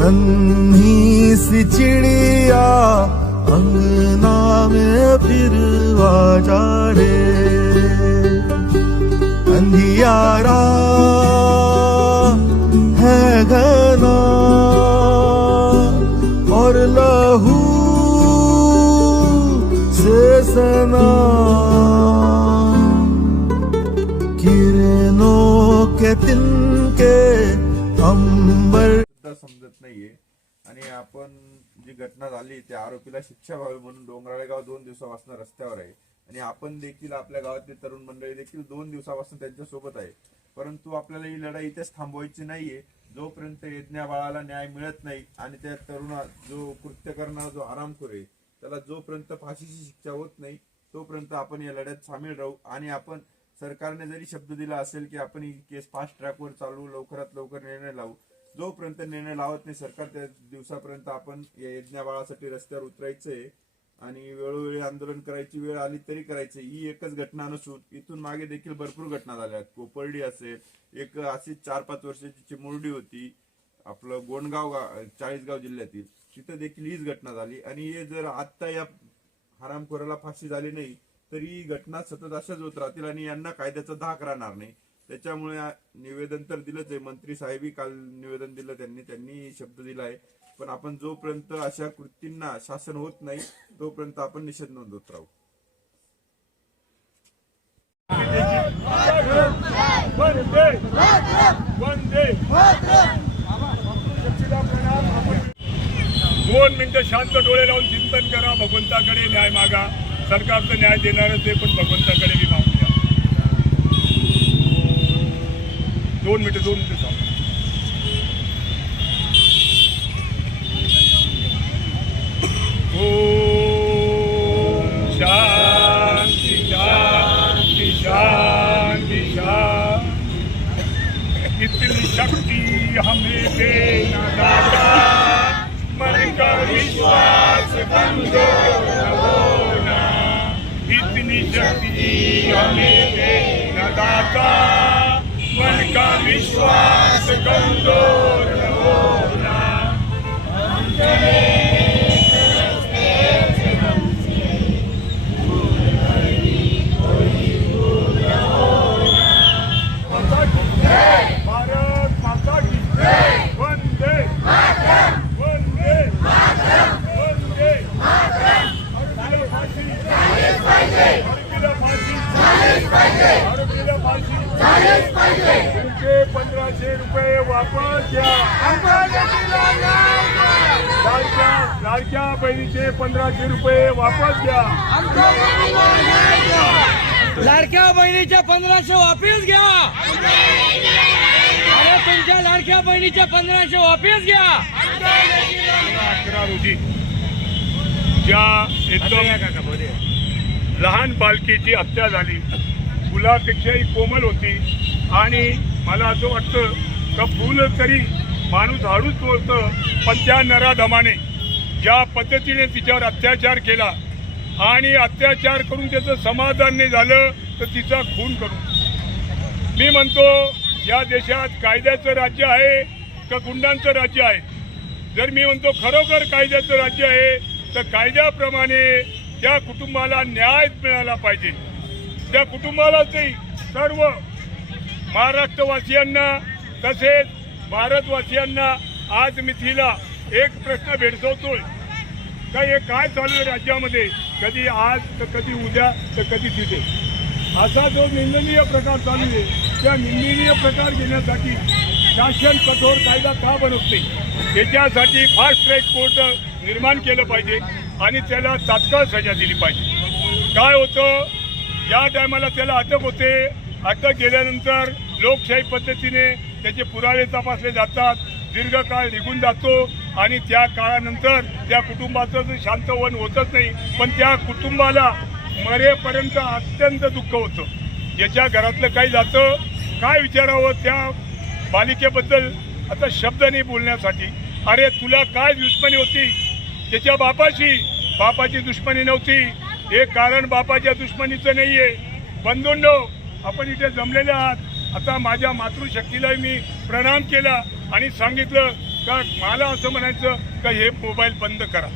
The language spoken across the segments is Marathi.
नन्ही सी चिड़िया अंगना में फिर आजा रे। अंधियारा है घना और लहू से सना। किरणों के तिनके नाहीये. आणि आपण जी घटना झाली त्या आरोपीला शिक्षा व्हावी म्हणून डोंगराळे गाव दोन दिवसापासून रस्त्यावर आहे. आणि आपण देखील आपल्या गावातली तरुण मंडळी देखील दोन दिवसापासून त्यांच्यासोबत आहे. परंतु आपल्याला ही लढाई इथेच थांबवायची नाहीये. जोपर्यंत यज्ञा बाळाला न्याय मिळत नाही आणि त्या तरुणा जो कृत्य करणारा जो आरामखोर आहे त्याला जोपर्यंत फाशीची शिक्षा होत नाही तोपर्यंत आपण या लढ्यात सामील राहू. आणि आपण सरकारने जरी शब्द दिला असेल की आपण ही केस फास्ट ट्रॅकवर चालू लवकरात लवकर निर्णय लावू जोपर्यंत निर्णय लावत नाही सरकार त्या दिवसापर्यंत आपण या यज्ञाबाळासाठी रस्त्यावर उतरायचंय आणि वेळोवेळी आंदोलन करायची वेळ आली तरी करायचे. ही एकच घटना नसून इथून मागे देखील भरपूर घटना झाल्या आहेत. कोपर्डी असेल एक अशी चार पाच वर्षाची चिमुरडी होती. आपलं गोंडगाव चाळीसगाव जिल्ह्यातील तिथं देखील हीच घटना झाली. आणि हे जर आत्ता या हरामखोराला फाशी झाली नाही तर ही घटना सतत अशाच होत राहतील आणि यांना कायद्याचा धाक राहणार नाही. त्याच्यामुळे निवेदन तर दिलंच आहे. मंत्री साहेबी काल निवेदन दिलं त्यांनी. त्यांनी शब्द दिलाय. पण आपण जोपर्यंत अशा कृतींना शासन होत नाही तोपर्यंत आपण निषेध नोंदवत राहू. दोन मिनिटं शांत डोळे लावून चिंतन करा. भगवंताकडे न्याय मागा. सरकारचं न्याय देणारच आहे पण भगवंताकडे बी दोन मिनिटं दोन मिनिटं चालू. इतनी शक्ति हमें देना दाता। मन का विश्वास कमजोर न। होना इतनी शक्ति हमें देना दाता। विश्वास कमजोर तुमचे पंधराशे रुपये वापस घ्या. लाडक्या लाडक्या बहिणीचे पंधराशे रुपये वापस घ्या. लाडक्या बहिणीच्या पंधराशे वापिस घ्या. अरे तुमच्या लाडक्या बहिणीच्या पंधराशे वापिस घ्या. अकरा रोजी. ज्या एकदम लहान बालकीची हत्या झाली. फुलापेक्षाही कोमल होती. आणि मला असं वाटतं का फुल तरी माणूस हळूच बोलतं पण त्या नराधमाने ज्या पद्धतीने तिच्यावर अत्याचार केला आणि अत्याचार करून त्याचं समाधान नाही झालं तर तिचा खून करू. मी म्हणतो या देशात कायद्याचं राज्य आहे का गुंडांचं राज्य आहे? जर मी म्हणतो खरोखर कायद्याचं राज्य आहे तर कायद्याप्रमाणे त्या कुटुंबाला न्याय मिळाला पाहिजे. त्या कुटुंबालाच नाही सर्व महाराष्ट्रवासियांना तसेच भारतवासियांना आज मिथीला एक प्रश्न भेडसवतोय. का हे काय चालू आहे राज्यामध्ये? कधी आज तर कधी उद्या तर कधी तिथे? असा जो निंदनीय प्रकार चालू आहे त्या निंदनीय प्रकार घेण्यासाठी शासन कठोर कायदा का बनवत नाही? त्याच्यासाठी फास्ट ट्रॅक कोर्ट निर्माण केलं पाहिजे आणि त्याला तात्काळ सजा दिली पाहिजे. काय होतं? या टायमाला त्याला अटक होते. आता गेल्यानंतर लोकशाही पद्धतीने त्याचे पुरावे तपासले जातात. दीर्घकाळ निघून जातो आणि त्या काळानंतर त्या कुटुंबाचं शांतवन होतच नाही पण त्या कुटुंबाला मरेपर्यंत अत्यंत दुःख होतं. याच्या घरातलं काही जातं काय विचारावं त्या बालिकेबद्दल? आता शब्द नाही बोलण्यासाठी. अरे तुला काय दुश्मनी होती? त्याच्या बापाशी. बापाची दुश्मनी नव्हती. हे कारण बापाच्या दुश्मनीचं नाही आहे बंधूंनो आपण इथे जमलेले आहात. आता माझ्या मातृशक्तीलाही मी प्रणाम केला आणि सांगितलं का मला असं म्हणायचं का हे मोबाईल बंद करा.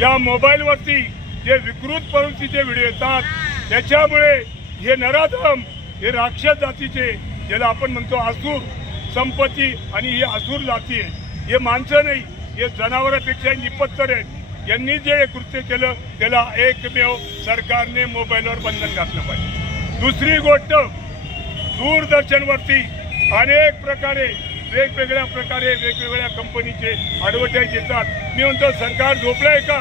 या मोबाईलवरती जे विकृत प्रवृत्तीचे व्हिडिओ येतात त्याच्यामुळे हे नराधम हे राक्षस जातीचे ज्याला आपण म्हणतो आसूर संपत्ती आणि ही आसूर जाती आहे हे माणसं नाही हे जनावरांपेक्षा निपत्तर आहेत. यांनी जे कृत्य केलं त्याला एकमेव सरकारने मोबाईलवर बंधन घातलं पाहिजे. दुसरी गोष्ट दूरदर्शनवरती अनेक प्रकारे वेगवेगळ्या प्रकारे वेगवेगळ्या कंपनीचे ॲडव्हर्टाईज येतात. मी म्हणतो सरकार झोपलंय का?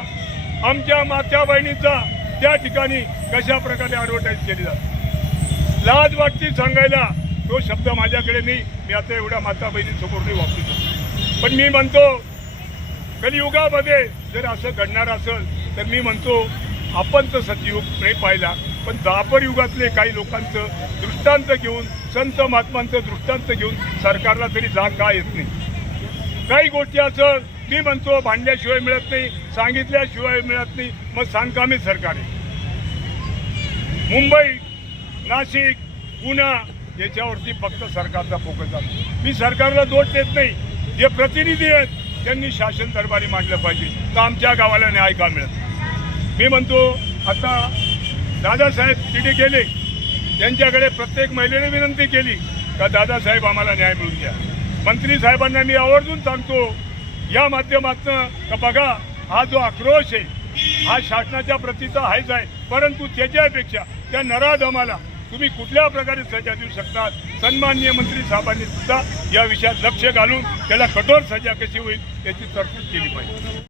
आमच्या मात्या बहिणीचा त्या ठिकाणी कशा प्रकारे ॲडव्हर्टाईज केली जाते? लाज वाटती सांगायला. तो शब्द माझ्याकडे नाही. मी आता एवढ्या माता बहिणीसमोर नाही वापरू पण मी म्हणतो कलियुगामध्ये जर असं घडणार असेल तर मी म्हणतो आपण तर सतयुग नाही पाहिला. पण दापर युगातले काही लोकांचं दृष्टांत घेऊन संत महात्मांचं दृष्टांत घेऊन सरकारला तरी जाग का येत नाही? काही गोष्टी असं मी म्हणतो भांडल्याशिवाय मिळत नाही सांगितल्याशिवाय मिळत नाही मग सांगकामी सरकार आहे. मुंबई नाशिक पुणे याच्यावरती फक्त सरकारचा फोकस आहे. मी सरकारला दोष देत नाही. जे प्रतिनिधी आहेत त्यांनी शासन दरबारी मांडलं पाहिजे. तर आमच्या गावाला न्याय का मिळत मी म्हणतो आता दादासाहेब तिथे गेले. त्यांच्याकडे प्रत्येक महिलेने विनंती केली का दादासाहेब आम्हाला न्याय मिळून द्या. मंत्री साहेबांना मी आवर्जून सांगतो या माध्यमातून का बघा हा जो आक्रोश आहे हा शासनाच्या प्रतीचा आहेच आहे. परंतु त्याच्यापेक्षा त्या नराधमाला तुम्ही कुठल्या प्रकारे सजा देऊ शकता सन्माननीय मंत्री साहेबांनी सुद्धा या विषयात लक्ष घालून त्याला कठोर सजा कशी होईल याची तरतूद केली पाहिजे.